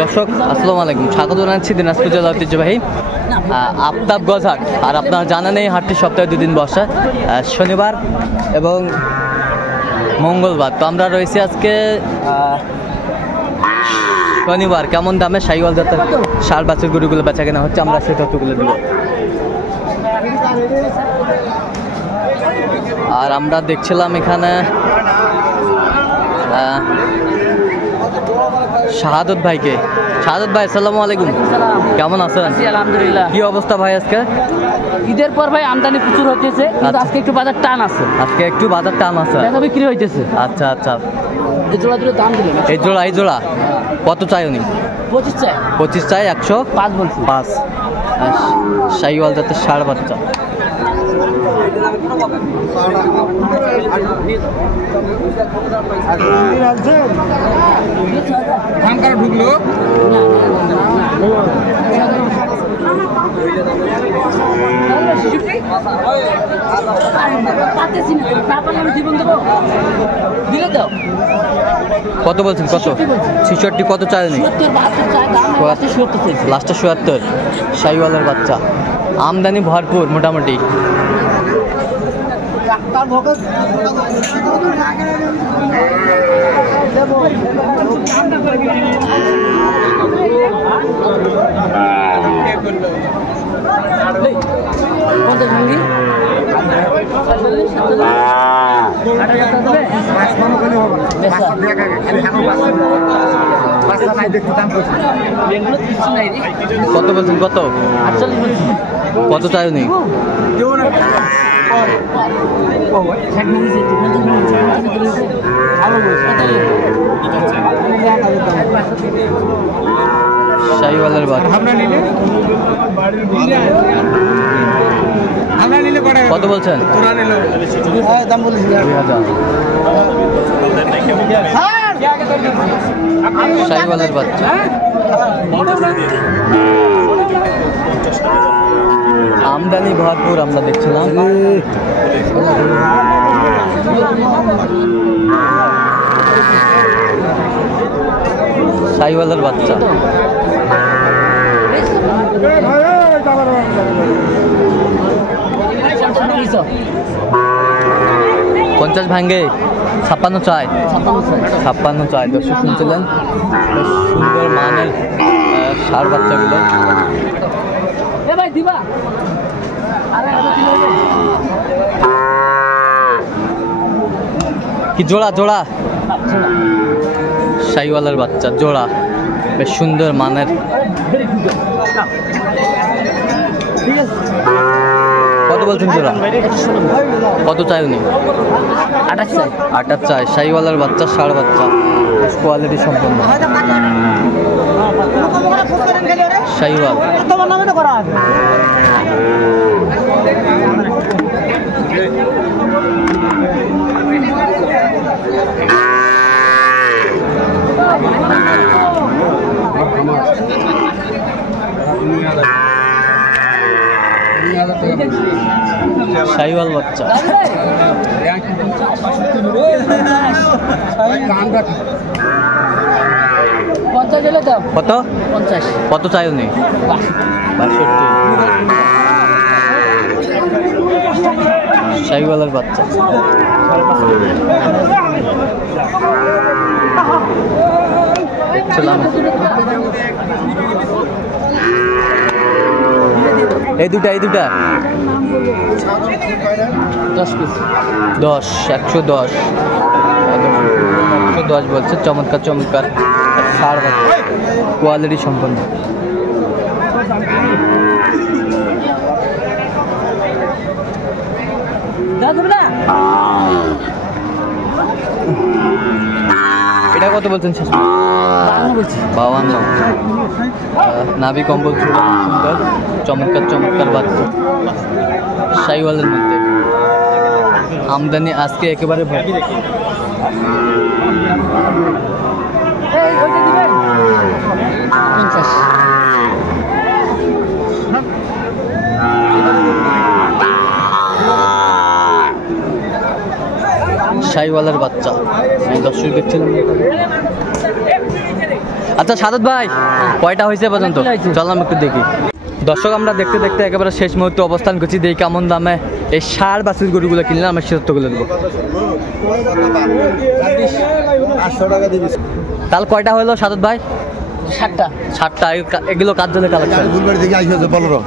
দর্শক আসসালামু আলাইকুম, স্বাগত জানাচ্ছি দিনাজপুর জেলা ঐতিহ্যবাহী আফতাবগঞ্জ হাট। আর আপনারা জানেন এই হাটটি সপ্তাহে 2 দিন বসে, শনিবার এবং মঙ্গলবার। তো আমরা রয়েছি আজকে শনিবার। কেমন দামে শাহিওয়াল জাতের ষাঁড় বাছুর গরুগুলো বেচা কেনা হচ্ছে আমরা সেই তথ্যগুলো দেব। আর আমরা দেখছিলাম এখানে শাহাদত ভাইকে। শাহাদত ভাই আসসালামু আলাইকুম, কেমন আছেন? আলহামদুলিল্লাহ। কি অবস্থা ভাই আজকে? ঈদের পর ভাই আমদানি প্রচুর হচ্ছে, কিন্তু আজকে একটু বাজার টান আছে। আজকে একটু বাজার টান আছে, দেখা বিক্রি হইতেছে। আচ্ছা আচ্ছা। এই জোড়া দুটো দাম দিলেন? এই জোড়া কত চাই উনি? 25 চাই। 25 চাই, 105 বলছি। 5। শাহিওয়াল জাতের ষাঁড় বাচ্চা। ঢুকলো কত বলছেন? কত? 66। কত চাই উনি? লাস্টে 77। শাহিওয়ালের বাচ্চা, আমদানি ভরপুর মোটামুটি। কত বলছেন? কত? 48। কত চাই উনি? শাহিওয়ালের বাচ্চা। কত বলছেন? দাম বলেছি 2000। শাহিওয়ালের বাচ্চা, আমদানি ভরপুর আমরা দেখছিলাম। শাহিওয়ালের বাচ্চা, পঞ্চাশ ভাঙ্গে 56 চাই। 56 চাই। দর্শক শুনছিলেন সুন্দর মানের ষাঁড় বাচ্চাগুলো। কি জোড়া? জোড়া শাহিওয়ালের বাচ্চা জোড়া, বেশ সুন্দর মানের। কত বলছেন জোড়া? কত চাই উনি? 28 চাই। শাহিওয়ালের বাচ্চা, ষাঁড় বাচ্চা, কোয়ালিটি সম্পন্ন শাহিওয়াল। শাহিওয়াল বাচ্চা, কত? 50। কত চাই উনি? 62। শাহিওয়ালের বাচ্চা, দেখছিলাম এই দুটা 10। 110 বলছে। চমৎকার চমৎকার ষাঁড় বাচ্চা, কোয়ালিটি সম্পন্ন। এটা কত বলছেন? 52। নাভি কম্বল সুন্দর, চমৎকার চমৎকার বাচ্চা শাহিওয়ালের মধ্যে। আমদানি আজকে একেবারে ভর্তি। শাহিওয়ালের বাচ্চা, দর্শক দেখছিলাম। আচ্ছা আচ্ছা সাদত ভাই কয়টা হয়েছে পর্যন্ত? অনেকগুলো হয়েছে। চল আমি একটু দেখি। দর্শক আমরা দেখতে দেখতে একেবারে শেষ মুহূর্তে অবস্থান করছি, দেখি কেমন দামে এই ষাঁড় বাছুর গরুগুলো কিনলাম আমরা সিদ্ধান্তগুলো দেবো। তাহলে কয়টা হলো সাদত ভাই? 7টা। 7টা। এগুলো কার জন্য কালেকশন? ফুলবাড়ি থেকে আসবে বলো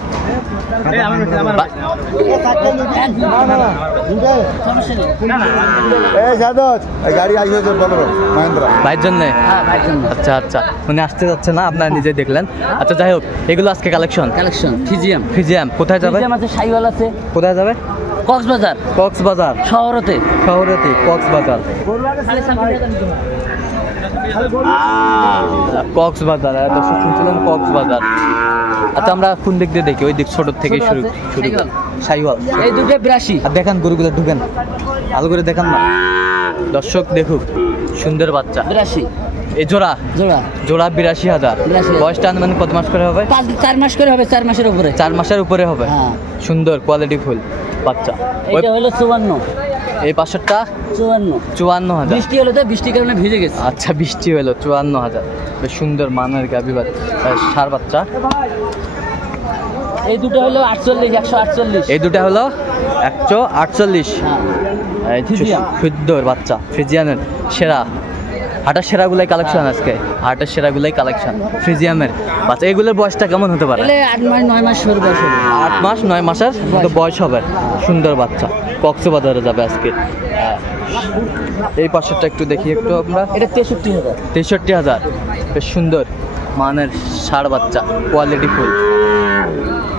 গাড়ি আসবে বলো মহেন্দ্র ভাইয়ের জন্য? হ্যাঁ ভাইয়ের জন্য। আচ্ছা আচ্ছা, উনি আসতে যাচ্ছে না, আপনারা নিজে দেখলেন। আচ্ছা যাই হোক, এগুলো আজকে কালেকশন। কালেকশন ফিজিয়াম। ফিজিয়াম কোথায় যাবে? ফিজিয়াম আছে, সাইওয়াল আছে, কোথায় যাবে? কক্সবাজার। কক্সবাজার শহরতে। শহরেতে কক্সবাজার। কক্সবাজার দর্শক শুনছিলেন কক্সবাজার। আচ্ছা আমরা কোন দিক দিয়ে দেখি? ওই দিক ছোট থেকে ছোট শুরু আছে, শুরু সাইওয়াল। সাইওয়াল। এই দুটো 82। আর দেখান গরুগুলো, ঢুকেন ভালো করে দেখান না, দর্শক দেখুক। সুন্দর বাচ্চা 82 এই জোড়া জোড়া। জোড়া 82,000। 82,000। বয়সটা মানে কত মাস করে হবে? 4 মাস করে হবে, 4 মাসের উপরে। 4 মাসের উপরে হবে। হ্যাঁ। সুন্দর কোয়ালিটি ফুল বাচ্চা। এটা হলো 54। এই পাশেরটা 54। 54,000। বৃষ্টি হলো তো, বৃষ্টির কারণে ভিজে গেছে। আচ্ছা বৃষ্টি হলো 54,000। বেশ সুন্দর মানের গাভী ষাঁড় বাচ্চা। এই দুটো হলো 48, 148। এই দুটা হলো 148। হ্যাঁ। এই ফ্রিজিয়ান। সুন্দর বাচ্চা ফ্রিজিয়ানের সেরা, হাটের সেরাগুলাই কালেকশন আজকে, হাটের সেরাগুলাই কালেকশন ফ্রিজিয়ামের বাচ্চা। এগুলোর বয়সটা কেমন হতে পারে? এলে 8 মাস 9 মাস হবে বয়স হবে। 8 মাস 9 মাসের মতো বয়স হবে। সুন্দর বাচ্চা, কক্সবাজারে যাবে আজকে। এই পাশেরটা একটু দেখি একটু আমরা। এটা 63,000। 63,000। বেশ সুন্দর মানের ষাঁড় বাচ্চা, কোয়ালিটি ফুল,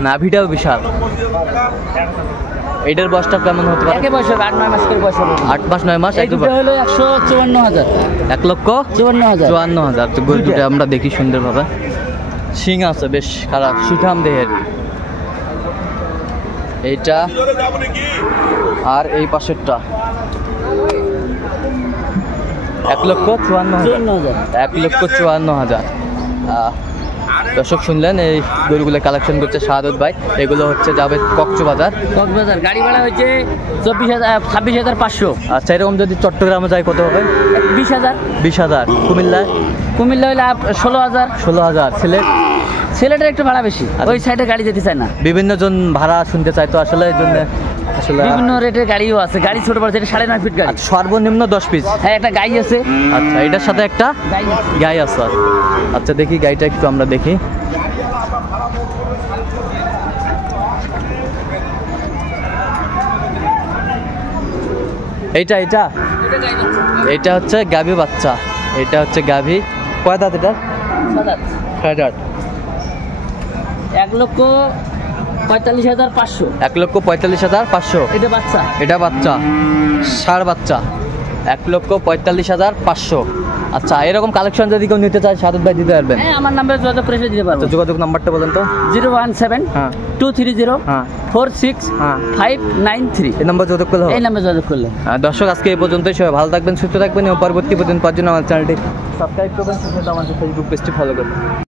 নাভিটাও বিশাল। এইটার বয়সটা কেমন হতে পারে? একে বয়স হবে 8 9 মাস করে বয়স হবে। 8 মাস 9 মাস। এই দুটো হলো 154,000। 1,54,000। 54,000। তো গরু দুটো আমরা দেখি সুন্দরভাবে। শিং আছে বেশ খারাপ, সুঠাম দেহের। এইটা আর এই পাশেরটা 1,54,000। 1,54,000। দর্শক শুনলেন, এই গরুগুলো কালেকশন করছে শাহাদত ভাই। এগুলো হচ্ছে যাবে কক্সবাজার। কক্সবাজার গাড়ি ভাড়া হয়েছে 26,500। আচ্ছা এরকম যদি চট্টগ্রামে যায় কত হবে? 20,000। 20,000। কুমিল্লায়? কুমিল্লা হইলে 16,000। 16,000। সিলেট? সিলেটের একটু ভাড়া বেশি, ওই সাইডে গাড়ি যেতে চায় না। বিভিন্ন জন ভাড়া শুনতে চায় তো আসলে এই জন্য আসলে বিভিন্ন রেটের গাড়িও আছে, গাড়ি ছোট বড়, এটা 9.5 ফিট গাড়ি। আচ্ছা, সর্বনিম্ন 10 পিস। হ্যাঁ একটা গাই আছে। আচ্ছা এটার সাথে একটা গাই আছে। গাই আছে। আচ্ছা দেখি গাইটা একটু আমরা দেখি। এইটা এইটা এইটা হচ্ছে গাভী বাচ্চা। এটা হচ্ছে গাভী। কয় দাঁত এটা? 7,000। 6 1,45,500। 1,45,500। এটা বাচ্চা। এটা বাচ্চা, ষাঁড় বাচ্চা। 1,45,500। আচ্ছা এরকম কালেকশন যদি কেউ নিতে চায় সাদত ভাই দিতে পারবেন? হ্যাঁ আমার নাম্বারে যোগাযোগ করে দিতে পারবো। তো যোগাযোগ নাম্বারটা বলেন তো। 017 হ্যাঁ 230 হ্যাঁ 46 হ্যাঁ 593। এই নাম্বার যোগাযোগ করলে হবে? এই নাম্বারে যোগাযোগ করলে। দর্শক আজকে এই পর্যন্তই। সবাই ভালো থাকবেন, সুস্থ থাকবেন এবং পরবর্তী পর্যন্ত পাওয়ার জন্য আমার চ্যানেলটি সাবস্ক্রাইব করবেন, সাথে আমাদের ফেসবুক পেজটি ফলো করবেন।